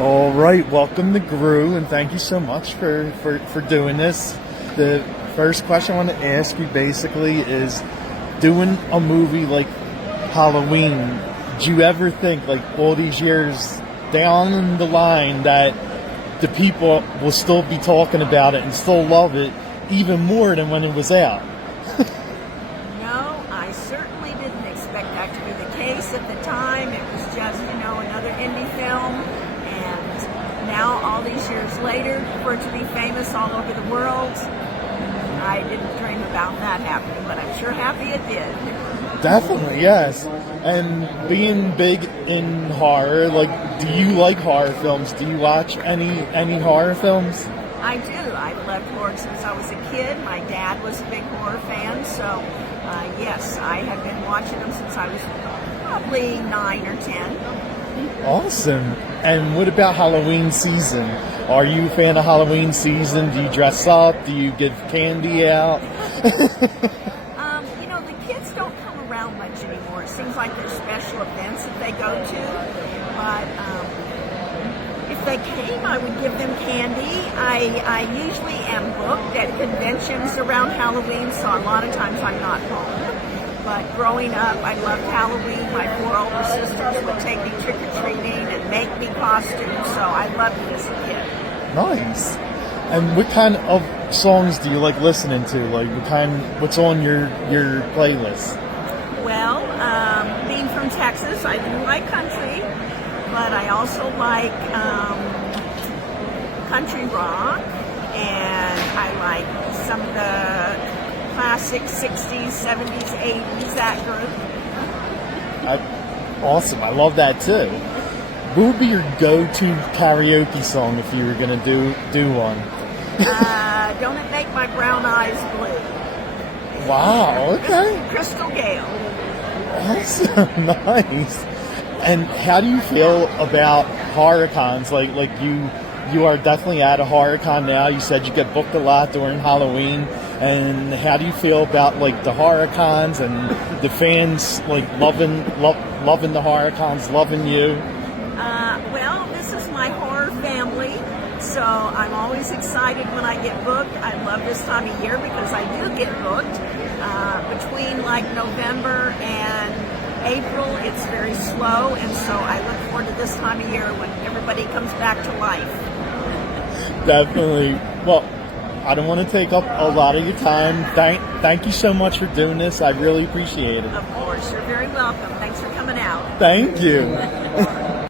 All right, welcome to Grue, and thank you so much for doing this. The first question I want to ask you basically is, doing a movie like Halloween, do you ever think, like all these years down the line, that the people will still be talking about it and still love it even more than when it was out? No, I certainly didn't expect that to be the case at the time. It was just, another indie film. And now, all these years later, for it to be famous all over the world, I didn't dream about that happening, but I'm sure happy it did. Definitely, yes. And being big in horror, do you like horror films? Do you watch any horror films? I do. I've loved horror since I was a kid. My dad was a big horror fan, so yes, I have been watching them since I was probably 9 or 10. Awesome. And what about Halloween season? Are you a fan of Halloween season? Do you dress up? Do you give candy out? The kids don't come around much anymore. It seems like there's special events that they go to, but if they came, I would give them candy. I usually am booked at conventions around Halloween, so a lot of times I'm not home. But growing up, I loved Halloween. My 4 older sisters would take me trick-or-treating and make me costumes, so I loved it as a kid. Nice. And what kind of songs do you like listening to? What's on your playlist? Well, being from Texas, I do like country, but I also like country rock, and I like some of the classic 60s, 70s, 80s, that group. Awesome. I love that too. What would be your go-to karaoke song if you were going to do one? Don't It Make My Brown Eyes Blue. Wow, okay. Crystal Gale. Awesome, nice. And how do you feel about horror cons? You are definitely at a horror con now. You said you get booked a lot during Halloween. And how do you feel about the horror cons and the fans loving the horror cons, loving you? Well, this is my horror family, so I'm always excited when I get booked. I love this time of year because I do get booked. Between November and April, it's very slow, and so I look forward to this time of year when everybody comes back to life. Definitely. Well, I don't want to take up a lot of your time. Thank you so much for doing this. I really appreciate it. Of course. You're very welcome. Thanks for coming out. Thank you.